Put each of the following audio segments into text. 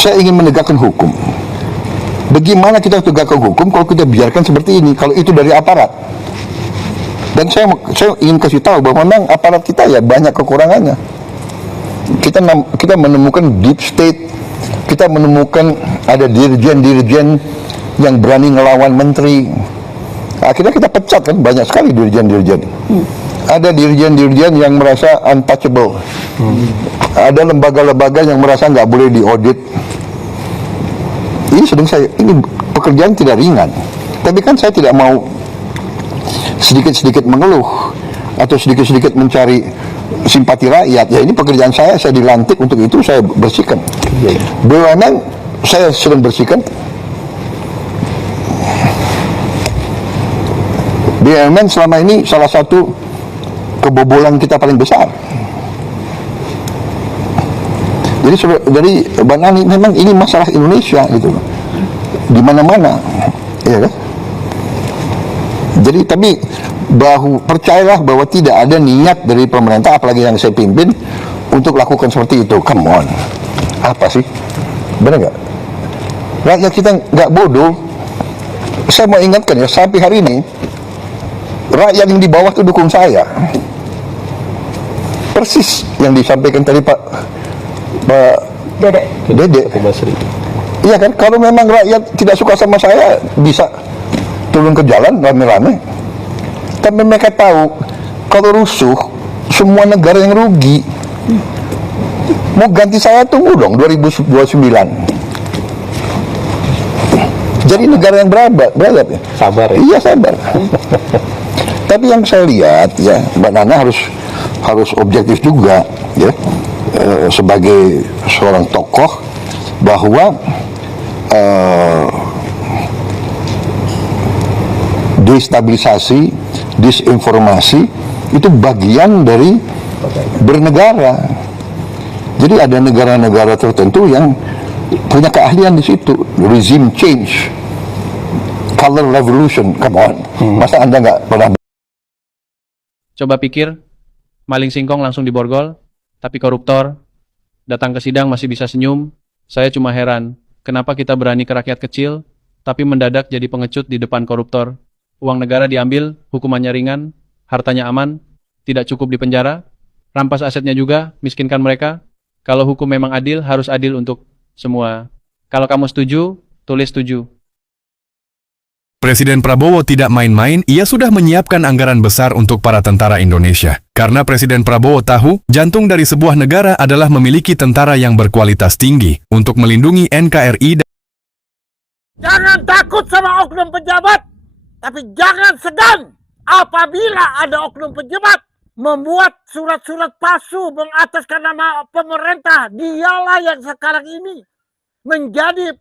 saya ingin menegakkan hukum. Bagaimana kita tegakkan hukum kalau kita biarkan seperti ini, kalau itu dari aparat? Dan saya ingin kasih tahu bahwa memang aparat kita ya banyak kekurangannya. Kita menemukan deep state, kita menemukan ada dirjen-dirjen yang berani ngelawan menteri. Akhirnya kita pecat kan, banyak sekali dirjen-dirjen. Ada dirjen-dirjen yang merasa untouchable. Ada lembaga-lembaga yang merasa nggak boleh diaudit. Ini pekerjaan tidak ringan. Tapi kan saya tidak mau sedikit-sedikit mengeluh atau sedikit-sedikit mencari simpati rakyat. Ya ini pekerjaan saya dilantik untuk itu, saya bersihkan. BUMN saya sedang bersihkan. BUMN selama ini salah satu kebobolan kita paling besar. Jadi Bang Ani, memang ini masalah Indonesia gitu, di mana-mana, ya kan? Jadi tapi percayalah bahwa tidak ada niat dari pemerintah, apalagi yang saya pimpin, untuk lakukan seperti itu. Come on, apa sih? Benar nggak? Rakyat kita nggak bodoh. Saya mau ingatkan ya, sampai hari ini rakyat yang di bawah itu dukung saya. Persis yang disampaikan tadi Pak Dede. Iya kan, kalau memang rakyat tidak suka sama saya, bisa turun ke jalan rame-rame. Tapi mereka tahu kalau rusuh, semua negara yang rugi. Mau ganti saya, tunggu dong 2029. Jadi negara yang beradab ya. Sabar ya. Iya, sabar. Tapi yang saya lihat ya, Mbak Nana harus objektif juga ya, sebagai seorang tokoh, bahwa destabilisasi, disinformasi itu bagian dari bernegara. Jadi ada negara-negara tertentu yang punya keahlian di situ. Regime change, color revolution, come on. Masa Anda nggak pernah? Coba pikir, maling singkong langsung diborgol, tapi koruptor datang ke sidang masih bisa senyum. Saya cuma heran, kenapa kita berani ke rakyat kecil, tapi mendadak jadi pengecut di depan koruptor. Uang negara diambil, hukumannya ringan, hartanya aman, tidak cukup di penjara, rampas asetnya juga, miskinkan mereka. Kalau hukum memang adil, harus adil untuk semua. Kalau kamu setuju, tulis setuju. Presiden Prabowo tidak main-main, ia sudah menyiapkan anggaran besar untuk para tentara Indonesia. Karena Presiden Prabowo tahu, jantung dari sebuah negara adalah memiliki tentara yang berkualitas tinggi untuk melindungi NKRI. Jangan takut sama oknum pejabat, tapi jangan segan apabila ada oknum pejabat membuat surat-surat palsu mengataskan nama pemerintah. Dialah yang sekarang ini menjadi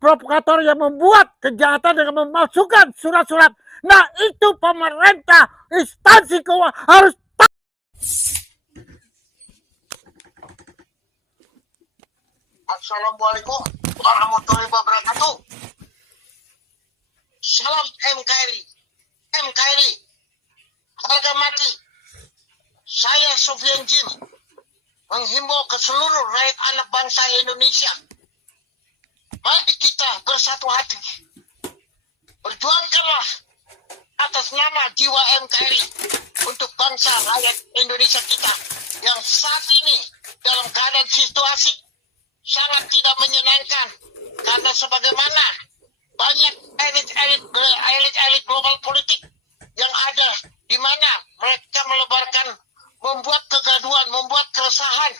provokator yang membuat kejahatan dengan memasukkan surat-surat. Nah, itu pemerintah, instansi keuangan harus. Assalamualaikum warahmatullahi wabarakatuh. Salam NKRI. NKRI, harga mati. Saya Sofyan Jim menghimbau ke seluruh rakyat anak bangsa Indonesia. Mari kita bersatu hati. Berjuangkanlah atas nama jiwa NKRI untuk bangsa rakyat Indonesia kita yang saat ini dalam keadaan situasi sangat tidak menyenangkan, karena sebagaimana banyak elit global politik yang ada di mana mereka membuat kegaduhan, membuat keresahan,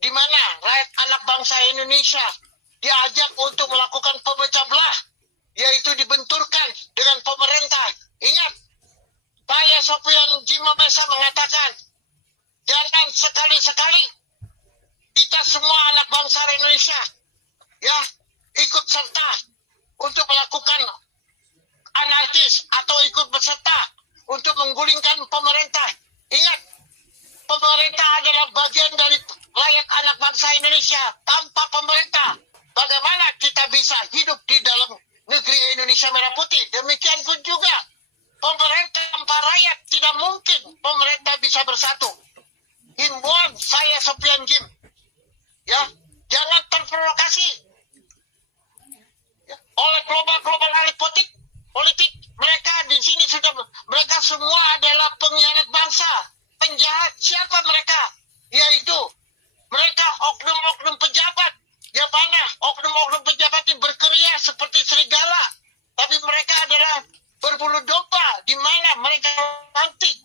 di mana rakyat anak bangsa Indonesia diajak untuk melakukan pemecah belah, yaitu dibenturkan dengan pemerintah. Ingat, saya Sofyan Jima Besa mengatakan, jangan sekali-sekali kita semua anak bangsa Indonesia ya ikut serta untuk melakukan anarkis atau ikut berserta untuk menggulingkan pemerintah. Ingat, pemerintah adalah bagian dari rakyat anak bangsa Indonesia. Tanpa pemerintah, bagaimana kita bisa hidup di dalam negeri Indonesia Merah Putih? Demikian pun juga pemerintah tanpa rakyat, tidak mungkin pemerintah bisa bersatu. Himbauan saya Sofyan Jim, ya, jangan terprovokasi oleh global elit politik. Mereka di sini mereka semua adalah pengkhianat bangsa, penjahat. Siapa mereka? Yaitu mereka oknum-oknum pejabat. Yang mana oknum-oknum pejabat ini berkarya seperti serigala, tapi mereka adalah berbulu domba, di mana mereka dilantik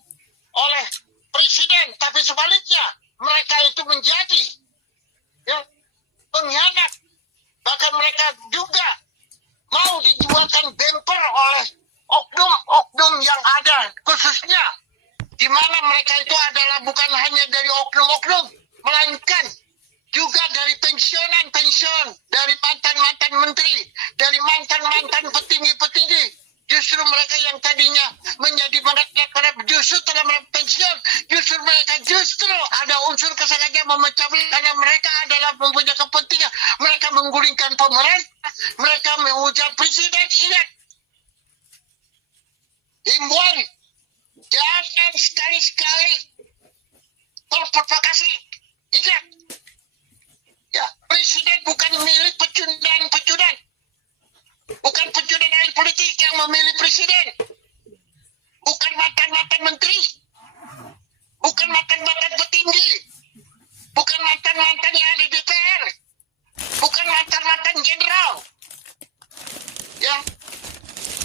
oleh presiden, tapi sebaliknya mereka itu menjadi pengkhianat. Bahkan mereka juga mau dibuatkan bumper oleh oknum-oknum yang ada, khususnya di mana mereka itu adalah bukan hanya dari oknum-oknum, melainkan juga dari pensiun, dari mantan-mantan menteri, dari mantan-mantan petinggi-petinggi. Justru mereka yang tadinya menjadi rakyat justru telah pensiun, justru mereka ada unsur kesengajaan memecah belah karena mereka adalah mempunyai kepentingan. Mereka menggulingkan pemerintah, mereka menghujat presiden. Ingat, himbauan, jangan sekali-sekali terprovokasi. Ingat, ya, presiden bukan milik pecundang. Bukan pecundang elit politik yang memilih presiden. Bukan mantan-mantan menteri. Bukan mantan-mantan petinggi. Bukan mantan-mantan yang ada di DPR. Bukan mantan-mantan jenderal. Ya,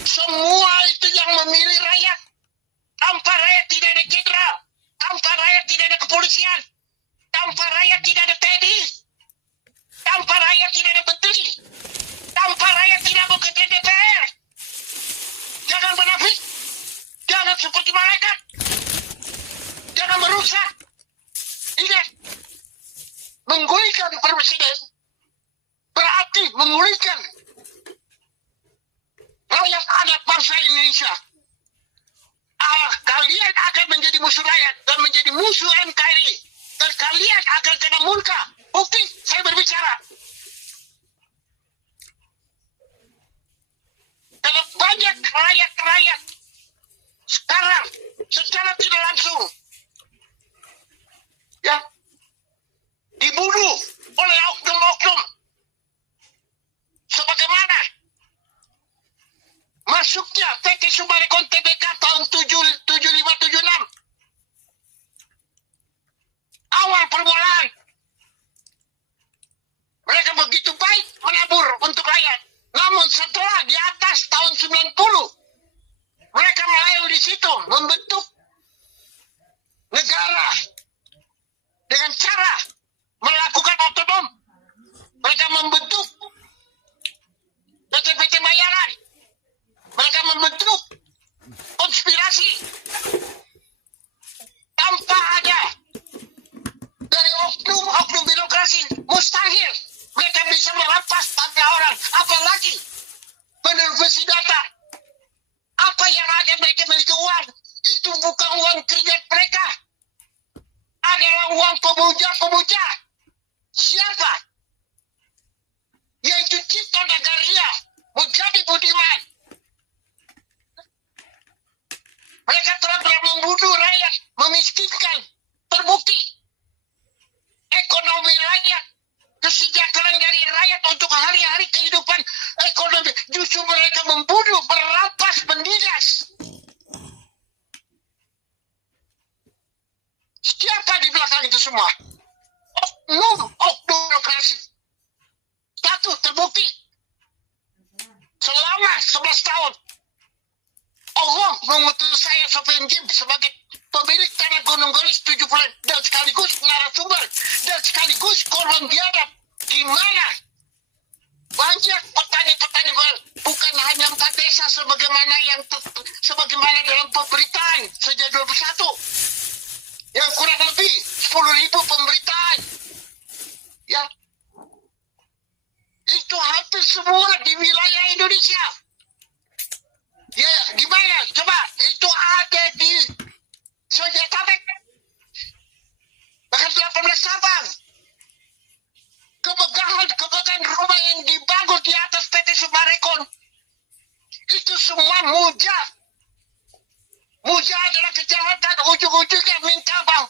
semua itu yang memilih rakyat. Tanpa rakyat tidak ada jenderal. Tanpa rakyat tidak ada kepolisian. Tanpa rakyat tidak ada TNI. Tanpa rakyat tidak ada menteri. Tanpa rakyat tidak bekerja DPR. Jangan menafik. Jangan seperti malaikat. Jangan merusak. Ingat, menggulingkan presiden berarti menggulingkan rakyat anak bangsa Indonesia. Kalian akan menjadi musuh rakyat dan menjadi musuh NKRI. Dan kalian akan kena murka. Bukti, saya berbicara. Karena banyak rakyat sekarang secara tidak langsung ya dibunuh oleh oknum-oknum. Sebagaimana masuknya PT Summarecon Tbk tahun 7576. Awal permulaan mereka begitu baik menabur untuk rakyat. Namun setelah di atas tahun 90 mereka melayu di situ membentuk negara dengan cara melakukan otonom. Mereka membentuk PT-PT bayaran. Mereka membentuk konspirasi tanpa ada dari oknum birokrasi. Mustahil mereka bisa merampas tanpa orang. Apalagi menurut data apa yang ada mereka miliki uang itu bukan uang keringat mereka, adalah uang pemuja. Siapa? Yaitu Cipto Nagaria, Mujadi Budiman. Mereka telah membunuh rakyat, memiskinkan, terbukti. Ekonomi rakyat, kesejahteraan dari rakyat untuk hari-hari kehidupan ekonomi. Justru mereka membunuh, merampas, menindas. Siapa di belakang itu semua? Oknum birokrasi. Satu, terbukti. Selama 11 tahun, Allah mengutus saya Sofian Jim sebagai pemilik tanah Gunung Gelis 70 dan sekaligus narasumber dan sekaligus korban biadab, di mana banyak petani-petani bukan hanya 4 desa sebagaimana dalam pemberitaan sejak 21 yang kurang lebih 10.000 pemberitaan ya, itu hampir semua di wilayah Indonesia. Ya, di mana? Coba, itu ada di Sojatabek. Bahkan 18 Sabang. Kebegahan rumah yang dibangun di atas PT Summarecon. Itu semua muja. Muja adalah kejahatan, ujung-ujungnya minta bang,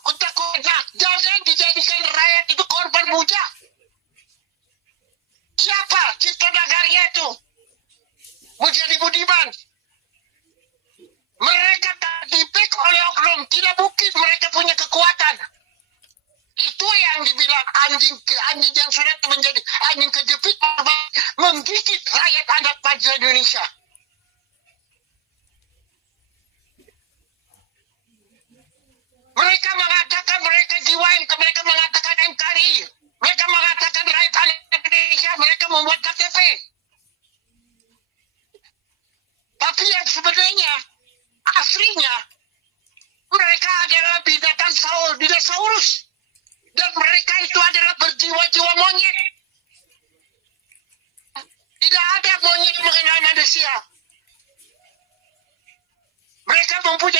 nah, jangan dijadikan rakyat itu korban muja. Siapa Cipto Nagaria itu? menjadi budiman. Mereka terdidik oleh oknum, tidak mungkin mereka punya kekuatan. Itu yang dibilang anjing yang sudah menjadi anjing kejepit menggigit rakyat anak bangsa Indonesia. Mereka mengatakan mereka jiwa mereka mengatakan NKRI, mereka mengatakan rakyat anak Indonesia, mereka membuat KTP. Tapi yang sebenarnya aslinya mereka adalah binatang dinosaurus. Dan mereka itu adalah berjiwa-jiwa monyet. Tidak ada monyet mengenal manusia. Mereka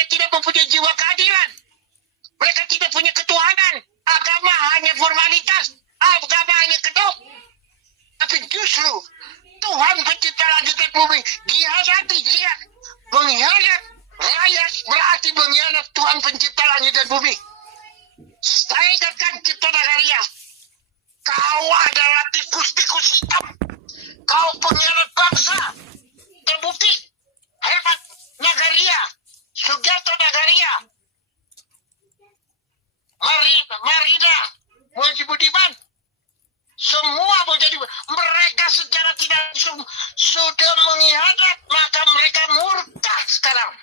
tidak mempunyai jiwa keadilan. Mereka tidak punya ketuhanan. Agama hanya formalitas. Agama hanya kedok. Tapi justru Tuhan pencipta langit dan bumi dihadati dia. Mengkhianat rakyat berarti mengkhianat Tuhan pencipta langit dan bumi. Saya ingatkan Cipta Nagaria, kau adalah tikus-tikus hitam, kau pengkhianat bangsa, terbukti, hebat Nagaria, Sugiarto Nagaria, Marina, Muhaji Budiman, semua menjadi, mereka secara tidak langsung sudah mengkhianat, maka mereka murka sekarang.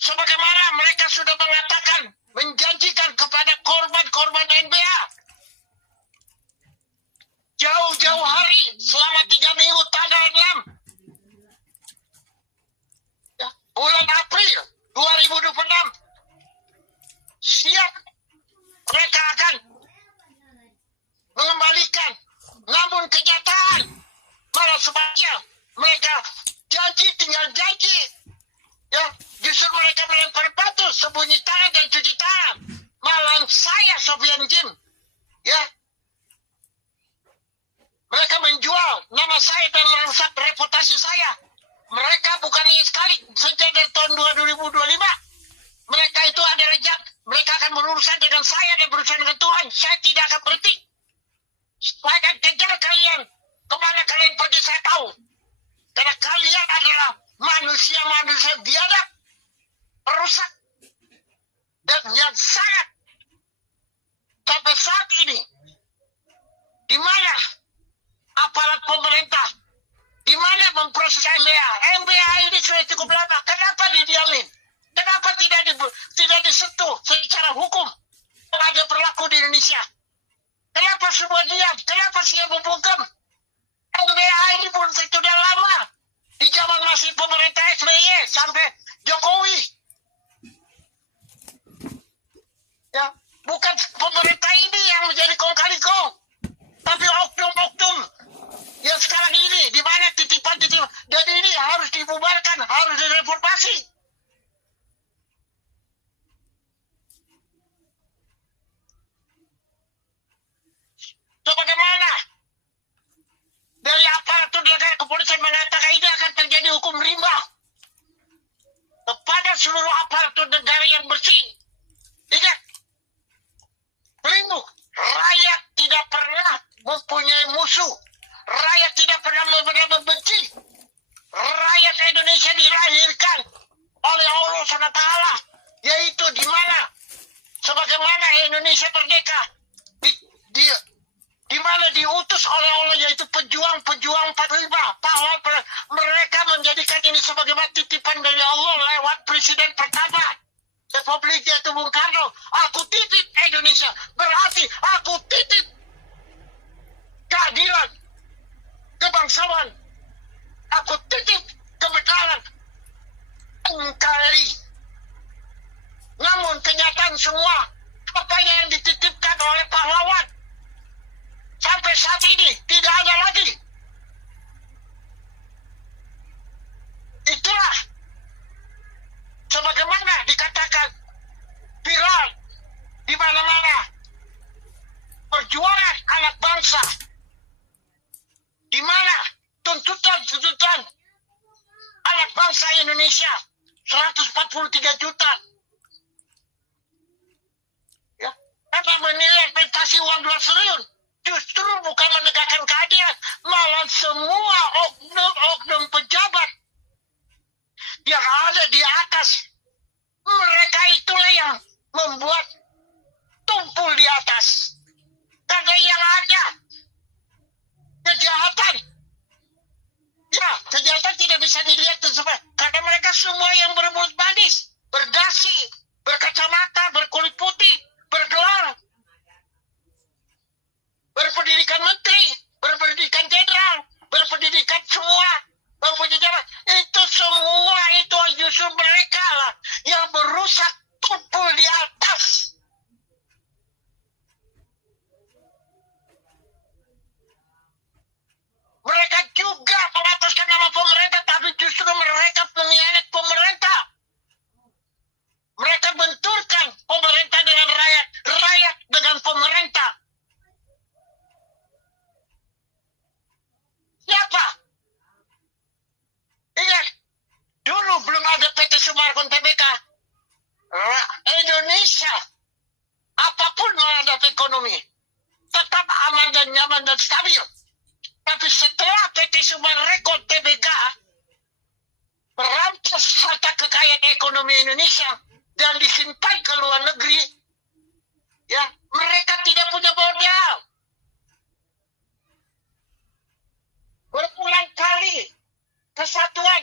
Sebagaimana mereka sudah mengatakan, menjanjikan kepada korban-korban NBA. Jauh-jauh hari, selama 3 minggu tanggal 6. Ya, bulan April 2026. Siap mereka akan mengembalikan. Namun kenyataan, malah sebaliknya mereka janji tinggal janji. Ya, justru mereka melempar batu, sembunyi tangan dan cuci tangan. Malah saya, Sofian Jim, ya, mereka menjual nama saya dan merusak reputasi saya. Mereka bukannya sekali sejak dari tahun 2025. Mereka itu ada rejak. Mereka akan berurusan dengan saya dan berurusan dengan Tuhan. Saya tidak akan berhenti. Saya akan kejar kalian. Kemana kalian pergi saya tahu. Karena kalian adalah manusia-manusia biadab, perusak, dan yang sangat sampai saat ini, di mana aparat pemerintah, di mana memproses MBA? MBA ini sudah cukup lama, kenapa didiamin? Kenapa tidak disentuh secara hukum yang ada berlaku di Indonesia? Kenapa semua diam? Kenapa siap membungkam? MBA ini pun sudah lama. Di zaman masih pemerintah SBY sampai Jokowi. Ya, bukan pemerintah ini yang menjadi kong kali kong. Tapi oknum-oknum yang sekarang ini, di mana titipan-titipan. Dan ini harus dibubarkan, harus direformasi. Sebagaimana dari aparatur negara kepolisian mengatakan ini akan terjadi hukum rimba kepada seluruh aparatur negara yang bersih. Ingat, pelindung rakyat tidak pernah mempunyai musuh. Rakyat tidak pernah membenci. Rakyat Indonesia dilahirkan oleh Allah SWT, yaitu di mana sebagaimana Indonesia merdeka di mana diutus oleh Allah, yaitu pejuang-pejuang 45 pahlawan. Mereka menjadikan ini sebagai titipan dari Allah lewat presiden pertama Republik yaitu Bung Karno. Aku titip Indonesia, berarti aku titip keadilan, kebangsaan, aku titip kebenaran NKRI. Namun kenyataan semua apa yang dititipkan oleh pahlawan sampai saat ini tidak ada lagi. Itulah sebagaimana dikatakan viral di mana-mana, perjuangan anak bangsa, di mana tuntutan anak bangsa Indonesia 143 juta, ya, karena menilai investasi uang 2 triliun. justru bukan menegakkan keadilan, malah semua oknum-oknum pejabat yang ada di atas, mereka itulah yang membuat tumpul di atas. Karena yang ada kejahatan, ya kejahatan tidak bisa dilihat tersebut. Karena mereka semua yang bermulut manis, berdasi, berkacamata, berkulit putih, bergelar, berpendidikan menteri, berpendidikan jenderal, berpendidikan semua, berpendidikan itu semua itu justru mereka lah yang merusak tumpul di atas. Mereka juga mengataskan nama pemerintah, tapi justru mereka pengkhianat pemerintah. Mereka benturkan pemerintah dengan rakyat, rakyat dengan pemerintah. Siapa? Ingat, dulu belum ada PT Sumarkon Tbk. Indonesia, apapun menghadapi ekonomi, tetap aman dan nyaman dan stabil. Tapi setelah PT Sumarkon Tbk merampas harta kekayaan ekonomi Indonesia dan disimpan ke luar negeri, ya mereka tidak punya modal. Berulang kali kesatuan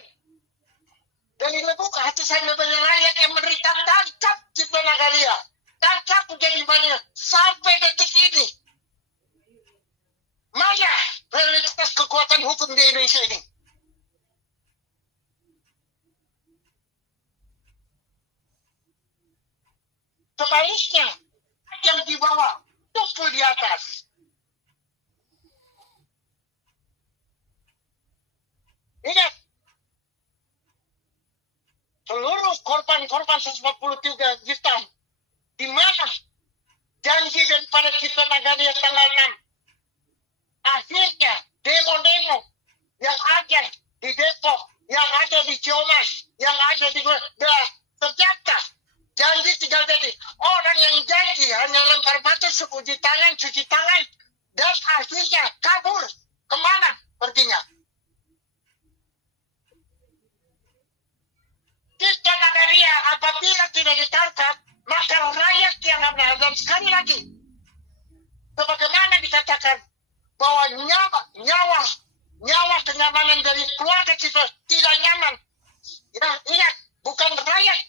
dari lubuk hati saya menjadi rakyat yang menderita tancap Cipta Nagaria, tancap menjadi mana sampai detik ini. Mana realitas kekuatan hukum di Indonesia ini? Sebaliknya, yang di bawah tumpul di atas. Ingat, seluruh korban-korban 143 juta, di mana janji daripada Cipta Nagaria tanggal 6, akhirnya demo-demo yang ada di Depok, yang ada di Ciamis, yang ada di ternyata janji tinggal jadi. Orang yang janji hanya lempar batu, cuci tangan, dan akhirnya kabur. Kemana perginya? Cipta Nagaria apabila tidak ditangkap, maka rakyat yang benar. Dan sekali lagi, sebagaimana dikatakan bahwa nyawa kenyamanan dari keluarga kita tidak nyaman. Ya, ingat, bukan rakyat,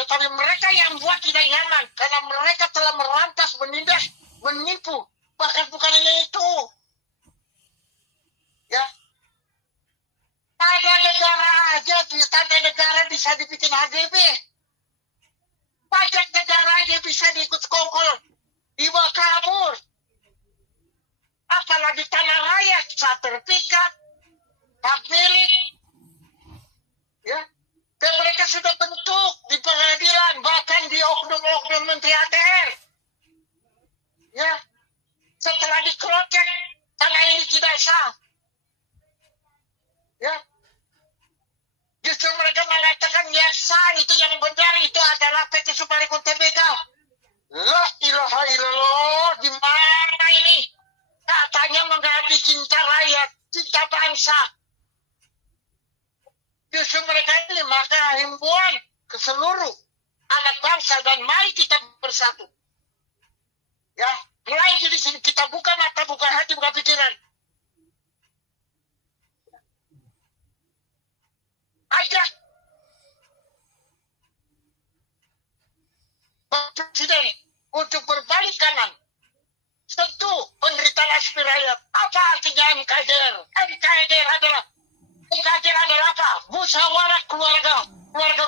tetapi mereka yang buat tidak nyaman karena mereka telah merampas, menindas, menipu. Bahkan bukan hanya itu. Ya. Ada negara aja, tanda negara bisa dibikin HGB. Pajak negara aja bisa diikut skokol, dibawa kabur. Apalagi tanah rakyat, sertifikat, hak milik. Ya. Dan mereka sudah bentuk di pengadilan, bahkan di oknum-oknum Menteri ATR. Ya. Setelah dikeroket, tanah ini tidak sah. Ya. Justru mereka mengatakan ya sah, itu yang benar, itu adalah PT Sumarkon Tbk. La ilaha illallah, di mana ini? Katanya mengabdi cinta rakyat, cinta bangsa. Justru mereka ini maka himbauan ke seluruh anak bangsa dan mari kita bersatu. Ya, mulai di sini kita buka mata, buka hati, buka pikiran. Ajak Pak Presiden untuk berbalik kanan. Tentu penderitaan aspirasi rakyat. Apa artinya MKDR? MKDR adalah apa? Musyawarah keluarga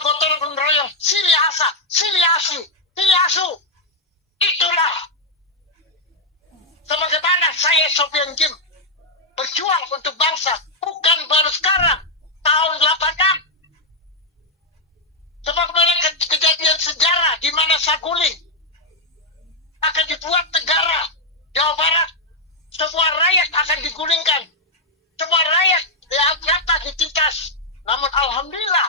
gotong royong, siliasi. Itulah sebagaimana saya Sofian Jim berjuang untuk bangsa, bukan baru sekarang, tahun 86. Sebagaimana kejadian sejarah di mana Saguling akan dibuat negara Jawa Barat, semua rakyat akan digulingkan, semua rakyat ditindas. Namun alhamdulillah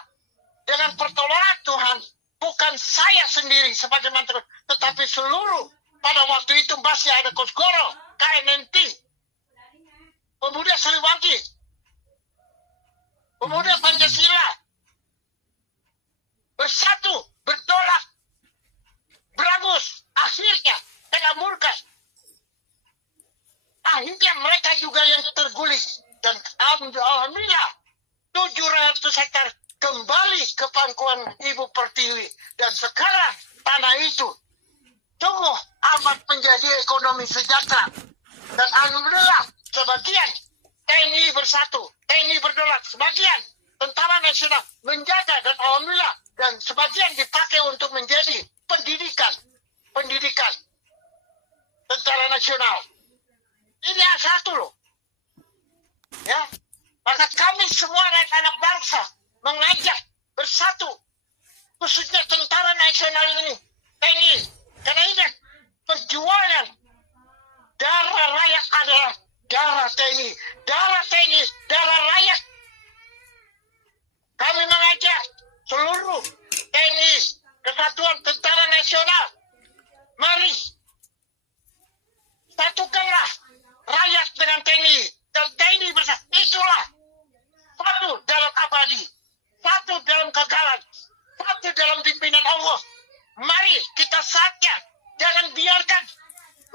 dengan pertolongan Tuhan, bukan saya sendiri sebagai menteri, tetapi seluruh pada waktu itu masih ada Kosgoro, KNNT, pemuda Siliwangi, pemuda Pancasila, bersatu, bertolak, berangus, akhirnya kena murka. Akhirnya mereka juga yang terguling. Dan alhamdulillah 700 hektar kembali ke pangkuan Ibu Pertiwi. Dan sekarang tanah itu sungguh amat menjadi ekonomi sejahtera. Dan alhamdulillah sebagian TNI bersatu, TNI berdaulat, sebagian tentara nasional menjaga dan alhamdulillah dan sebagian dipakai untuk menjadi pendidikan tentara nasional. Ini yang satu loh. Ya, maka kami semua anak bangsa mengajak bersatu, khususnya tentara nasional ini, TNI. Karena ini perjuangan darah rakyat adalah darah TNI, darah rakyat. Kami mengajak seluruh TNI, Kesatuan Tentara Nasional, mari satukanlah rakyat dengan TNI dan TNI bersatu. Itulah satu dalam abadi, satu dalam kekalan, satu dalam pimpinan Allah. Mari kita saatnya jangan biarkan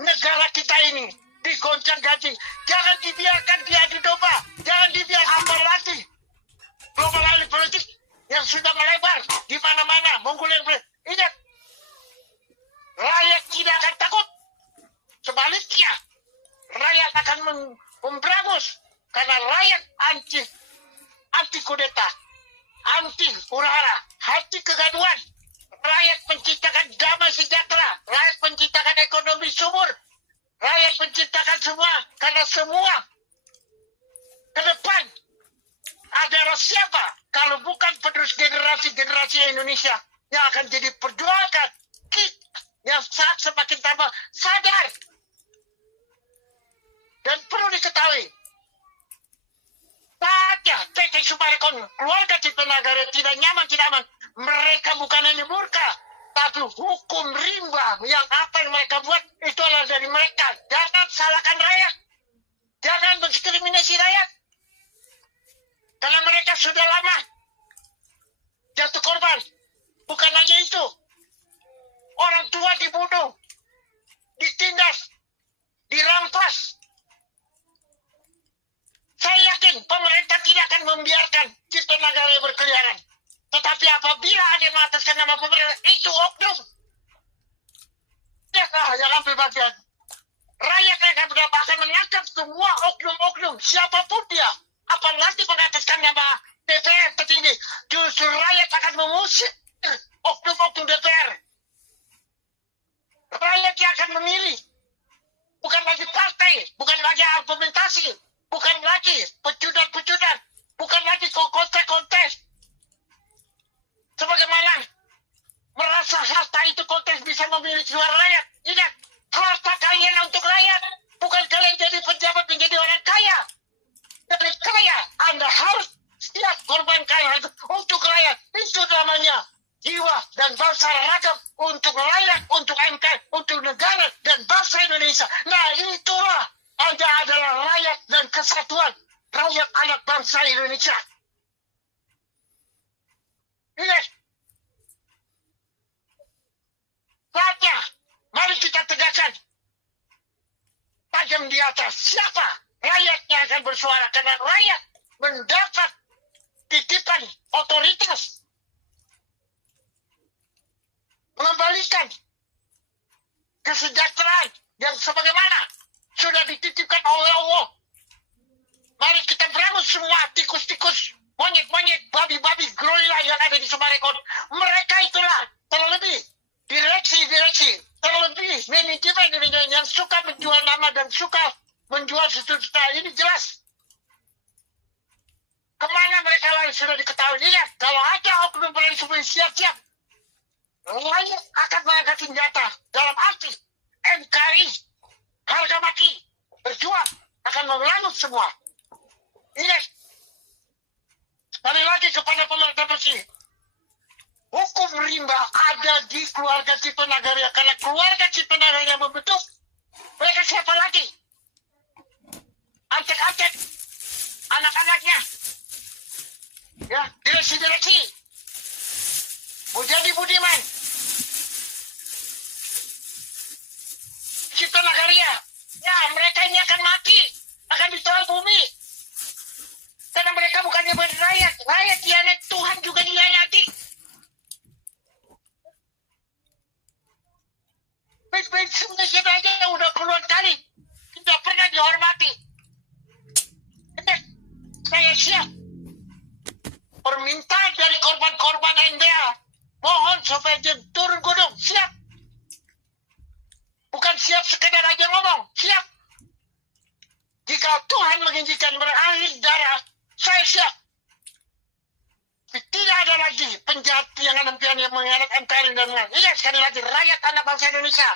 negara kita ini digoncang-ganjing, jangan dibiarkan diadu domba, jangan dibiarkan apalagi global politik yang sudah melebar di mana-mana, menggulung. Ingat, rakyat tidak akan takut. Sebaliknya, rakyat akan memberangus karena rakyat anti kudeta, anti huru-hara, anti kegaduhan. Rakyat menciptakan damai sejahtera, rakyat menciptakan ekonomi subur, rakyat menciptakan semua karena semua ke depan adalah siapa kalau bukan penerus generasi Indonesia yang akan jadi perjuangan kita yang saat semakin tambah sadar. Dan perlu diketahui, saatnya PT Sumarekon, keluarga Cipta Nagara tidak nyaman, tidak aman. Mereka bukan hanya murka, tapi hukum rimba yang apa yang mereka buat itu adalah dari mereka. Jangan salahkan rakyat, jangan mendiskriminasi rakyat. Karena mereka sudah lama jatuh korban. Bukan hanya itu, orang tua dibunuh, ditindas, dirampas. Saya yakin pemerintah tidak akan membiarkan Cipta Nagara berkeliaran. Tetapi apabila ada yang mengataskan nama pemerintah, itu oknum. Yang ambil bagian. Rakyat akan menangkap semua oknum-oknum, siapapun dia. Apalagi mengataskan nama DPR tertinggi. Justru rakyat akan mengusir oknum-oknum DPR. Rakyat yang akan memilih. Bukan lagi partai, bukan lagi argumentasi, bukan lagi pecudan-pecudan, bukan lagi kontes-kontes. Sebagaimana merasa harta itu kontes bisa memilih suara rakyat. Ingat, harta kalian untuk rakyat. Bukan kalian jadi pejabat menjadi orang kaya. Dari kaya, Anda harus siap korban kaya untuk rakyat. Itu namanya jiwa dan bangsa ragam untuk rakyat, untuk MK, untuk negara dan bangsa Indonesia. Nah itulah Anda adalah rakyat dan kesatuan. Rakyat anak bangsa Indonesia. Ingat. Saatnya, mari kita tegakkan. Tajam di atas. Siapa? Rakyat yang akan bersuara. Karena rakyat mendapat titipan otoritas. Mengembalikan kesejahteraan yang sebagaimana sudah dititipkan oleh Allah. Mari kita berangus semua tikus-tikus, monyet-monyet, babi-babi, gorila yang ada di Sumarekon. Mereka itulah terlebih direksi, terlebih manajemen yang suka menjual nama dan suka menjual sesuatu. Ini jelas. Kemana mereka lari sudah diketahui. Lihat, kalau ada oknum berani siap-siap, rakyat akan mengangkat senjata dalam arti NKRI, harga mati, berjuang, akan memerangus semua. Ingat, sekali lagi kepada pemerintah bersih, hukum rimba ada di keluarga Cipta Nagara, karena keluarga Cipta Nagara yang membentuk, mereka siapa lagi? antek-antek anak-anaknya, ya, direksi-direksi, mau jadi budiman, Cipta Nagaria, ya mereka ini akan mati, akan ditelan bumi, karena mereka bukannya rakyat, rakyat dianat, Tuhan juga dianati. Indonesia aja udah puluhan kali tidak pernah dihormati. Saya siap permintaan dari korban-korban NDA, mohon supaya dia turun gunung, siap. Bukan siap sekedar aja ngomong, siap. Jika Tuhan mengizinkan berakhir darah, saya siap. Tapi tidak ada lagi penjahat yang mengkhianat NKRI dan lain-lain. Iya, sekali lagi, rakyat anak bangsa Indonesia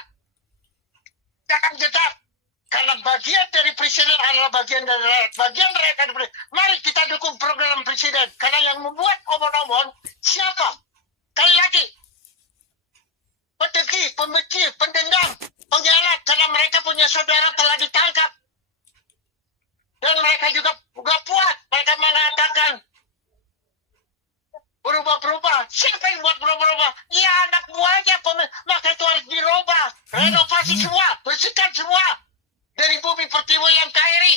jangan getar. Karena bagian dari presiden adalah bagian dari rakyat. Bagian rakyat adalah presiden. Mari kita dukung program presiden. Karena yang membuat omon-omon siapa? Kali lagi, pedegi, pembenci, pendendam, pengkhianat. Karena mereka punya saudara telah ditangkap. Dan mereka juga puas. Mereka mengatakan berubah-berubah. Siapa yang buat berubah-berubah? Ya anak buahnya. Maka itu harus dirubah. Renovasi semua. Bersihkan semua. Dari bumi pertiwi yang KRI.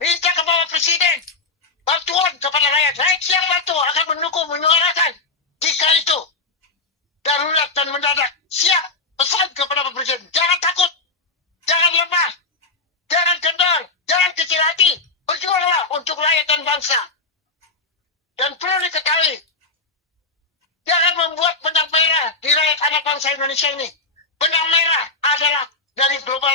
Minta ke bawah presiden. Bantuan kepada rakyat. Rakyat siap bantu. Akan mendukung, menyuarakan. Jika itu darurat dan mendadak. Siap. Pesan kepada Pak Presiden. Jangan takut. Jangan lemah. Jangan kendor. Jangan kecil hati. Berjuanglah untuk rakyat dan bangsa. Dan perlu diketahui, jangan membuat benang merah di rakyat anak bangsa Indonesia ini. Benang merah adalah dari global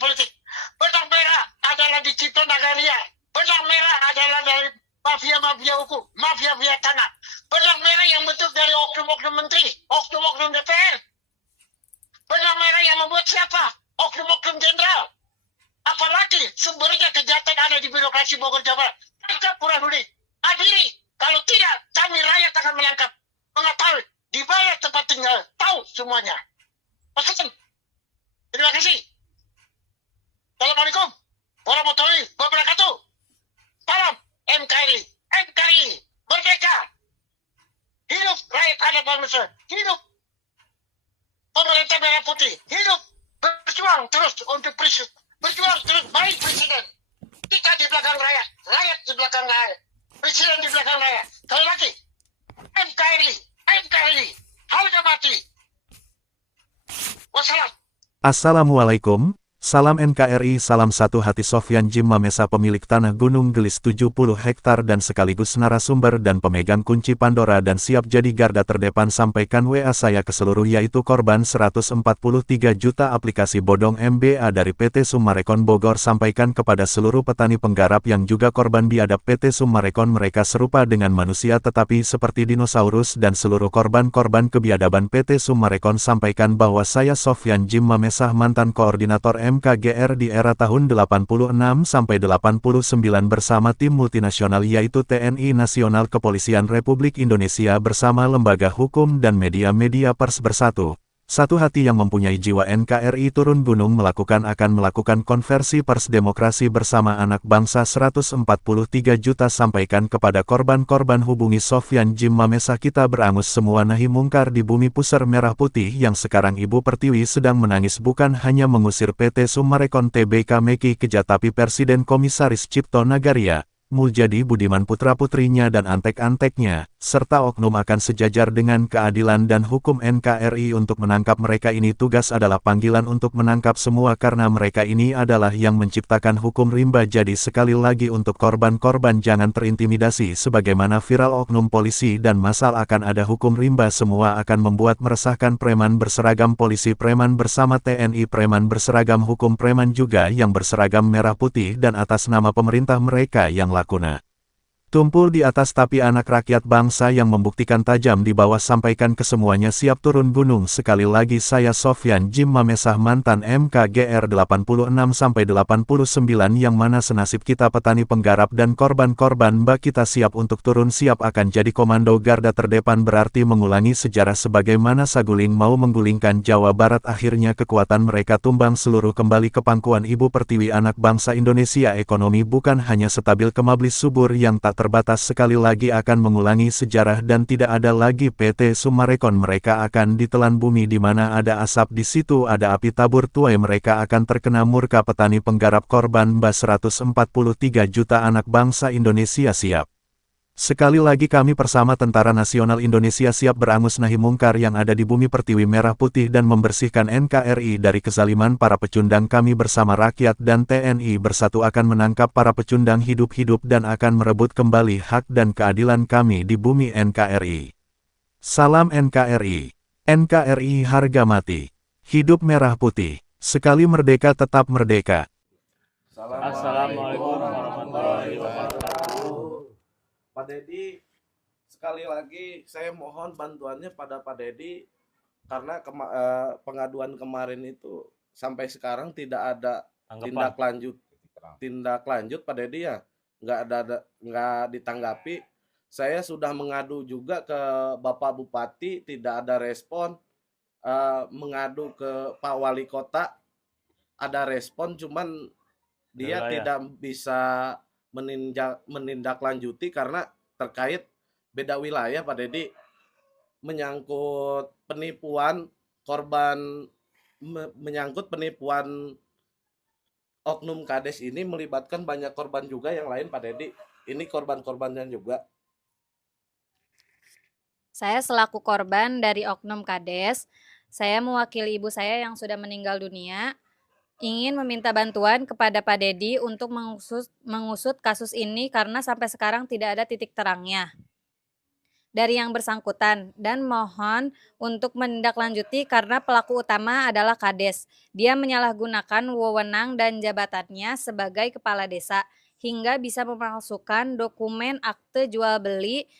politik. Benang merah adalah di Cipta Nagaria. Benang merah adalah dari mafia-mafia hukum, mafia-mafia tanah. Benang merah yang bentuk dari oknum-oknum menteri, oknum-oknum DPR. Benang merah yang membuat siapa? Oknum-oknum jenderal. Apalagi sumbernya kejahatan ada di birokrasi Bogor, Jawa Barat. Tangkap Burhanuddin. Adili. Kalau tidak, kami rakyat akan menangkap. Mengetahui di mana tempat tinggal. Tahu semuanya. Pesan. Terima kasih. Assalamualaikum warahmatullahi wabarakatuh. Salam NKRI. NKRI. Merdeka. Hidup rakyat anak bangsa. Hidup pemerintah merah putih. Hidup berjuang terus untuk presiden. Berjuang terus baik presiden. Kita di belakang rakyat. Rakyat di belakang rakyat. Presiden di belakang rakyat. Sekali lagi, NKRI, NKRI, harga mati. Wassalam. Assalamualaikum, salam NKRI, salam satu hati. Sofyan Jim Mamesa, pemilik tanah Gunung Gelis 70 hektar dan sekaligus narasumber dan pemegang kunci Pandora dan siap jadi garda terdepan. Sampaikan WA saya ke seluruh yaitu korban 143 juta aplikasi bodong MBA dari PT Summarecon Bogor. Sampaikan kepada seluruh petani penggarap yang juga korban biadab PT Summarecon, mereka serupa dengan manusia tetapi seperti dinosaurus, dan seluruh korban-korban kebiadaban PT Summarecon. Sampaikan bahwa saya Sofyan Jim Mamesa, mantan koordinator MKGR di era tahun 86 sampai 89 bersama tim multinasional yaitu TNI Nasional, Kepolisian Republik Indonesia bersama lembaga hukum dan media-media pers bersatu. Satu hati yang mempunyai jiwa NKRI turun gunung akan melakukan konversi pers demokrasi bersama anak bangsa 143 juta. Sampaikan kepada korban-korban hubungi Sofyan Jim Mamesa. Kita berangus semua nahi mungkar di bumi pusar merah putih yang sekarang Ibu Pertiwi sedang menangis, bukan hanya mengusir PT Summarecon Tbk Meki Keja tapi Presiden Komisaris Cipta Nagaria, Muljadi Budiman putra-putrinya dan antek-anteknya, serta oknum akan sejajar dengan keadilan dan hukum NKRI untuk menangkap mereka. Ini tugas adalah panggilan untuk menangkap semua karena mereka ini adalah yang menciptakan hukum rimba. Jadi sekali lagi untuk korban-korban jangan terintimidasi sebagaimana viral oknum polisi dan massal akan ada hukum rimba. Semua akan membuat meresahkan. Preman berseragam polisi, preman bersama TNI, preman berseragam hukum, preman juga yang berseragam merah putih dan atas nama pemerintah mereka yang lakuna. Tumpul di atas tapi anak rakyat bangsa yang membuktikan tajam di bawah sampaikan ke semuanya siap turun gunung. Sekali lagi saya Sofyan Jim Mamesah mantan MKGR 86-89 yang mana senasib kita petani penggarap dan korban-korban mbak kita siap untuk turun siap akan jadi komando garda terdepan berarti mengulangi sejarah sebagaimana Saguling mau menggulingkan Jawa Barat akhirnya kekuatan mereka tumbang seluruh kembali ke pangkuan Ibu Pertiwi anak bangsa Indonesia ekonomi bukan hanya stabil kemablis subur yang tak terbatas sekali lagi akan mengulangi sejarah dan tidak ada lagi PT Sumarekon mereka akan ditelan bumi di mana ada asap di situ ada api tabur tuai mereka akan terkena murka petani penggarap korban mbak 143 juta anak bangsa Indonesia siap. Sekali lagi kami bersama Tentara Nasional Indonesia siap berangus nahi mungkar yang ada di bumi pertiwi merah putih dan membersihkan NKRI dari kezaliman para pecundang kami bersama rakyat dan TNI bersatu akan menangkap para pecundang hidup-hidup dan akan merebut kembali hak dan keadilan kami di bumi NKRI. Salam NKRI. NKRI harga mati. Hidup merah putih. Sekali merdeka tetap merdeka. Assalamualaikum warahmatullahi wabarakatuh. Pak Dedi, sekali lagi saya mohon bantuannya pada Pak Dedi karena pengaduan kemarin itu sampai sekarang tidak ada tindak lanjut Pak Dedi ya, nggak ditanggapi. Saya sudah mengadu juga ke Bapak Bupati, tidak ada respon. Mengadu ke Pak Wali Kota, ada respon, cuman dia tidak bisa menindaklanjuti karena terkait beda wilayah Pak Dedi, menyangkut penipuan oknum Kades ini melibatkan banyak korban juga yang lain Pak Dedi. Ini korban-korbannya juga. Saya selaku korban dari oknum Kades, saya mewakili ibu saya yang sudah meninggal dunia, ingin meminta bantuan kepada Pak Dedi untuk mengusut kasus ini karena sampai sekarang tidak ada titik terangnya dari yang bersangkutan dan mohon untuk menindaklanjuti karena pelaku utama adalah Kades. Dia menyalahgunakan wewenang dan jabatannya sebagai kepala desa hingga bisa memalsukan dokumen akte jual beli.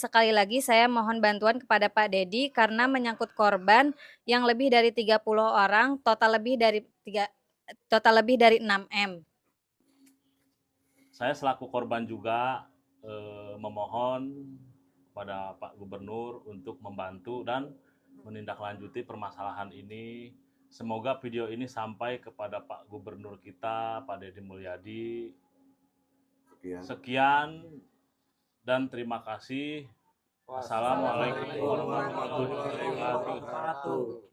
Sekali lagi saya mohon bantuan kepada Pak Dedi karena menyangkut korban yang lebih dari 30 orang, total lebih dari 6M. Saya selaku korban juga memohon kepada Pak Gubernur untuk membantu dan menindaklanjuti permasalahan ini. Semoga video ini sampai kepada Pak Gubernur kita, Pak Deddy Mulyadi. Sekian. Dan terima kasih. Wassalamualaikum warahmatullahi wabarakatuh.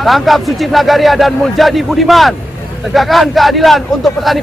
Tangkap Suci Nagaria dan Muljadi Budiman. Tegakkan keadilan untuk petani